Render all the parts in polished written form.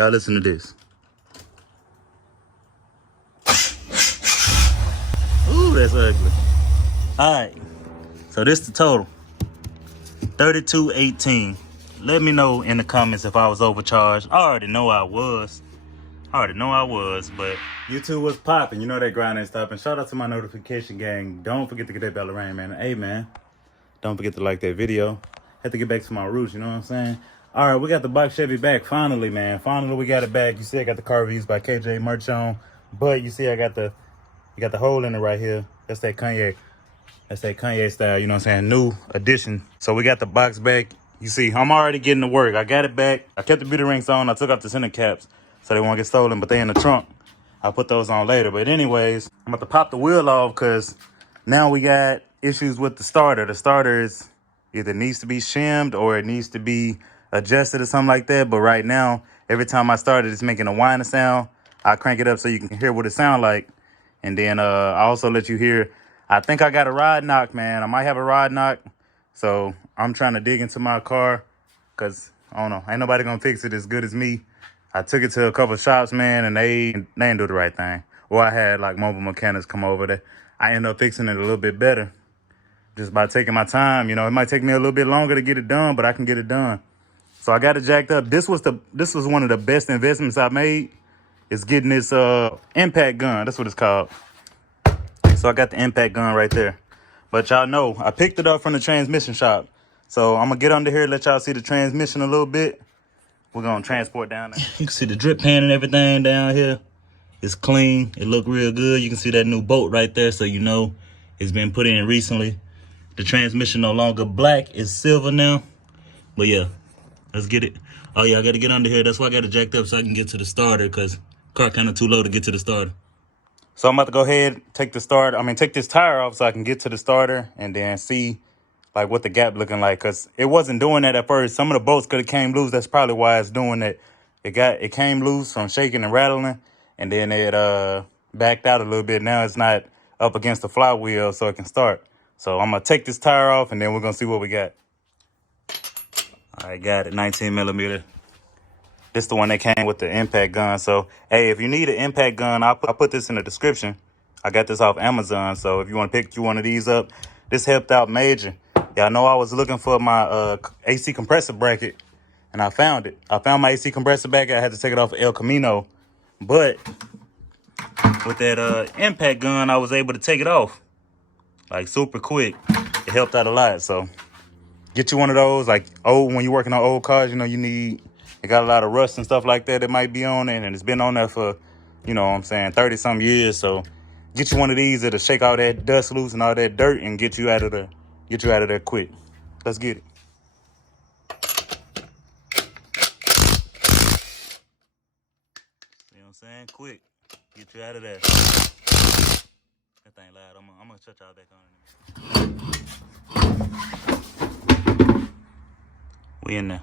Y'all listen to this. Ooh, that's ugly. All right, so this the total. 32.18. Let me know in the comments if I was overcharged. I already know I was. But YouTube was popping. You know that grind ain't stopping. Shout out to my notification gang. Don't forget to get that bell ring, man. Hey, man. Don't forget to like that video. Have to get back to my roots, you know what I'm saying? All right, we got the box Chevy back finally, man. Finally, we got it back. You see, I got the car reviews by KJ merch on, but you see, I got the hole in it right here. That's that Kanye. That's that Kanye style, you know what I'm saying? New edition. So we got the box back. You see, I'm already getting to work. I got it back. I kept the beauty rings on. I took off the center caps so they won't get stolen, but they in the trunk. I'll put those on later. But anyways, I'm about to pop the wheel off because now we got issues with the starter. The starter is either needs to be shimmed or it needs to be adjusted or something like that. But right now, every time I start it, it's making a whining sound. I crank it up so you can hear what it sounds like. And then I also let you hear, I think I got a rod knock, man. I might have a rod knock. So I'm trying to dig into my car because, I don't know, ain't nobody going to fix it as good as me. I took it to a couple of shops, man, and they didn't do the right thing. Or I had, like, mobile mechanics come over there. I ended up fixing it a little bit better just by taking my time. You know, it might take me a little bit longer to get it done, but I can get it done. So I got it jacked up. This was one of the best investments I made, is getting this impact gun. That's what it's called. So I got the impact gun right there. But y'all know, I picked it up from the transmission shop. So I'm going to get under here and let y'all see the transmission a little bit. We're going to transport down there. You can see the drip pan and everything down here. It's clean. It look real good. You can see that new bolt right there, so you know it's been put in recently. The transmission no longer black. It's silver now. But yeah, let's get it. Oh yeah, I got to get under here. That's why I got it jacked up so I can get to the starter because the car kind of too low to get to the starter. So I'm about to go ahead, take this tire off so I can get to the starter and then see like what the gap looking like, because it wasn't doing that at first. Some of the bolts could have came loose. That's probably why it's doing that. It came loose from shaking and rattling, and then it backed out a little bit. Now it's not up against the flywheel so it can start. So I'm gonna take this tire off and then we're gonna see what we got. I got it, 19 millimeter. This is the one that came with the impact gun. So hey, if you need an impact gun, I'll put this in the description. I got this off Amazon, so if you want to pick you one of these up, this helped out major. Y'all know I was looking for my AC compressor bracket, and I found it. I found my AC compressor bracket. I had to take it off El Camino. But with that impact gun, I was able to take it off, like, super quick. It helped out a lot. So get you one of those, like, when you're working on old cars, you know, it got a lot of rust and stuff like that might be on it, and it's been on there for, you know what I'm saying, 30-some years. So get you one of these. It'll shake all that dust loose and all that dirt and get you out of there quick. Let's get it. You know what I'm saying? Quick. Get you out of there. That thing loud. I'm going to shut y'all back on. We in there.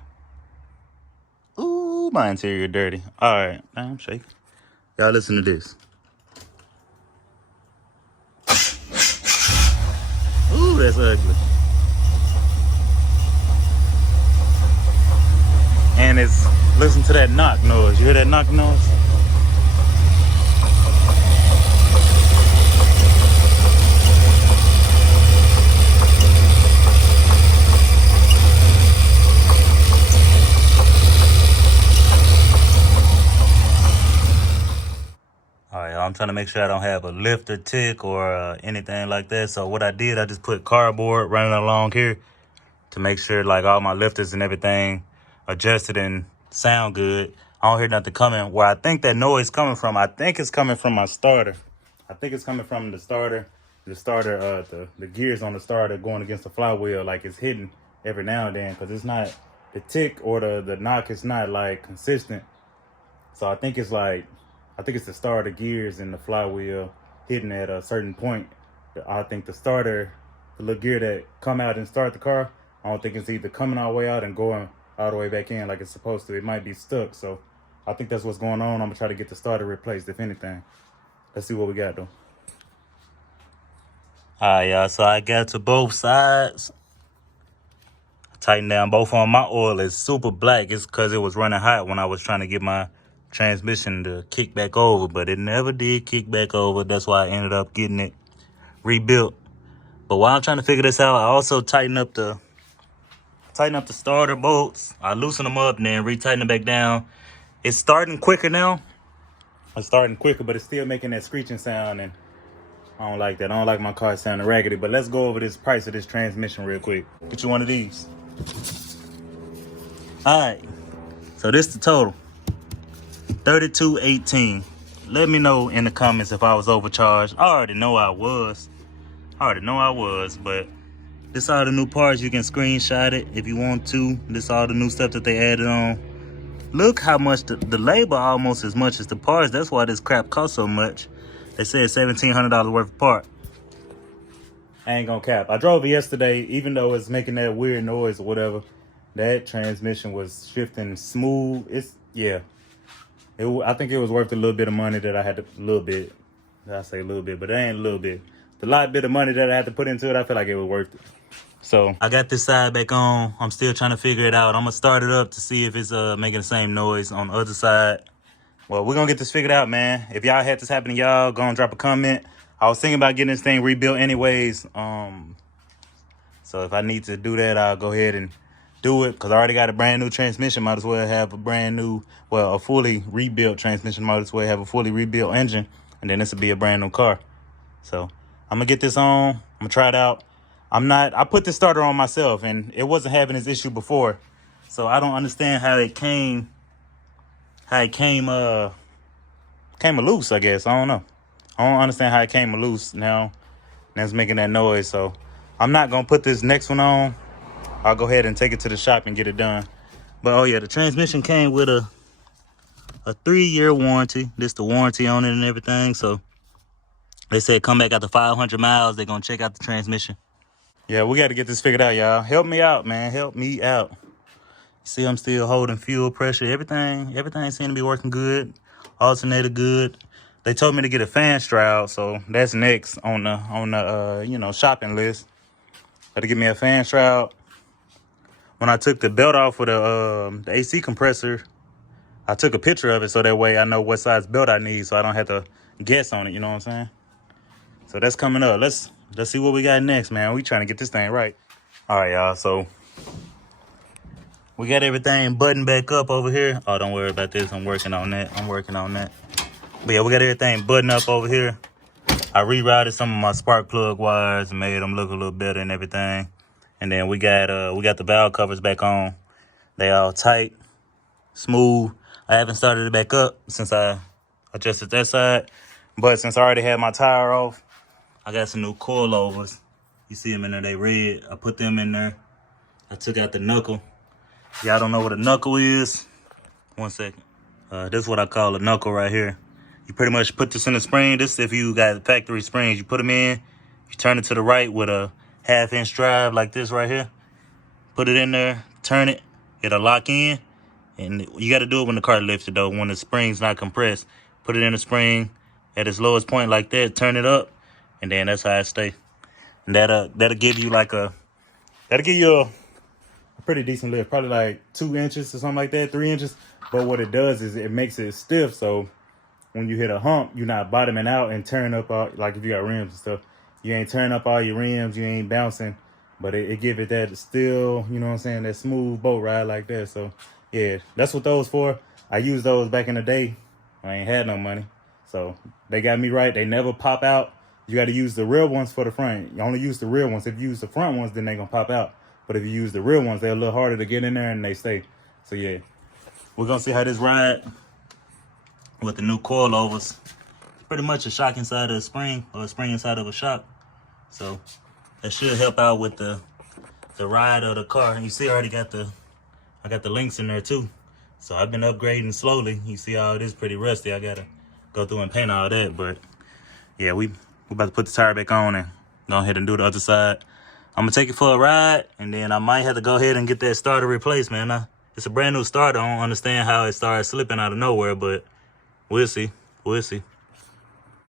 Ooh, my interior dirty. All right. I'm shaking. Y'all listen to this. Ooh, that's ugly. And listen to that knock noise. You hear that knock noise? All right, I'm trying to make sure I don't have a lifter tick or anything like that. So what I did, I just put cardboard running along here to make sure like all my lifters and everything adjusted and sound good. I don't hear nothing coming. Where I think that noise coming from, I think it's coming from my starter. I think it's coming from the starter. The gears on the starter going against the flywheel, like it's hitting every now and then, because it's not, the tick or the knock is not like consistent. So I think it's the starter gears and the flywheel hitting at a certain point. I think the starter, the little gear that come out and start the car, I don't think it's either coming all the way out and going all the way back in like it's supposed to. It might be stuck. So I think that's what's going on. I'm gonna try to get the starter replaced, if anything. Let's see what we got though. All right, y'all. So I got to both sides. Tighten down both on. My oil is super black. It's because it was running hot when I was trying to get my transmission to kick back over, but it never did kick back over. That's why I ended up getting it rebuilt. But while I'm trying to figure this out, I also tighten up the starter bolts. I loosen them up and then retighten them back down. It's starting quicker now. It's starting quicker, but it's still making that screeching sound, and I don't like that. I don't like my car sounding raggedy. But let's go over this price of this transmission real quick. Get you one of these. All right. So this the total. $32.18. Let me know in the comments if I was overcharged. I already know I was. But this all the new parts. You can screenshot it if you want to. This all the new stuff that they added on. Look how much the labor almost as much as the parts. That's why this crap costs so much. They said $1,700 worth of part. I ain't gonna cap. I drove it yesterday, even though it's making that weird noise or whatever. That transmission was shifting smooth. I think it was worth a little bit of money that I had to, I say a little bit, but it ain't a little bit. The lot bit of money that I had to put into it, I feel like it was worth it. So I got this side back on. I'm still trying to figure it out. I'm gonna start it up to see if it's making the same noise on the other side. Well, we're gonna get this figured out, man. If y'all had this happen to y'all, go and drop a comment. I was thinking about getting this thing rebuilt anyways. So if I need to do that, I'll go ahead and do it, because I already got a brand new transmission. Might as well have a fully rebuilt transmission. Might as well have a fully rebuilt engine, and then this will be a brand new car. So I'm gonna get this on. I'm gonna try it out. I put this starter on myself, and it wasn't having this issue before. So I don't understand how it came loose, I guess. I don't know. I don't understand how it came loose now. That's making that noise. So I'm not gonna put this next one on. I'll go ahead and take it to the shop and get it done. But oh yeah, the transmission came with a 3-year warranty. This the warranty on it and everything. So they said come back after 500 miles. They're gonna check out the transmission. Yeah, we got to get this figured out, y'all. Help me out, man. Help me out. See, I'm still holding fuel pressure. Everything seems to be working good. Alternator good. They told me to get a fan stroud, so that's next on the shopping list. Got to get me a fan shroud. When I took the belt off with the AC compressor, I took a picture of it so that way I know what size belt I need, so I don't have to guess on it. You know what I'm saying? So that's coming up. Let's see what we got next, man. We trying to get this thing right. All right, y'all. So we got everything buttoned back up over here. Oh, don't worry about this. I'm working on that. But yeah, we got everything buttoned up over here. I rerouted some of my spark plug wires and made them look a little better and everything. And then we got the valve covers back on. They all tight, smooth. I haven't started it back up since I adjusted that side. But since I already had my tire off, I got some new coilovers. You see them in there, they red. I put them in there. I took out the knuckle. Y'all don't know what a knuckle is? One second. This is what I call a knuckle right here. You pretty much put this in the spring. This is if you got factory springs. You put them in, you turn it to the right with a 1/2-inch drive like this right here. Put it in there, turn it, it'll lock in. And you got to do it when the car lifted though, when the spring's not compressed. Put it in the spring at its lowest point like that, turn it up, and then that's how it stay. And that'll give you a pretty decent lift, probably like 2 inches or something like that, 3 inches. But what it does is it makes it stiff, so when you hit a hump, you're not bottoming out and tearing up all, like if you got rims and stuff. You ain't tearing up all your rims, you ain't bouncing, but it give it that still, you know what I'm saying, that smooth boat ride like that. So yeah, that's what those for. I used those back in the day. I ain't had no money. So they got me right. They never pop out. You got to use the real ones for the front. You only use the real ones. If you use the front ones, then they gonna pop out. But if you use the real ones, they're a little harder to get in there and they stay. So yeah, we're gonna see how this ride with the new coilovers. Pretty much a shock inside of a spring, or a spring inside of a shock. So that should help out with the ride of the car. And you see I already got I got the links in there too. So I've been upgrading slowly. You see how it is pretty rusty. I gotta go through and paint all that. But yeah, we're about to put the tire back on and go ahead and do the other side. I'm gonna take it for a ride, and then I might have to go ahead and get that starter replaced, man. It's a brand new starter. I don't understand how it started slipping out of nowhere, but we'll see.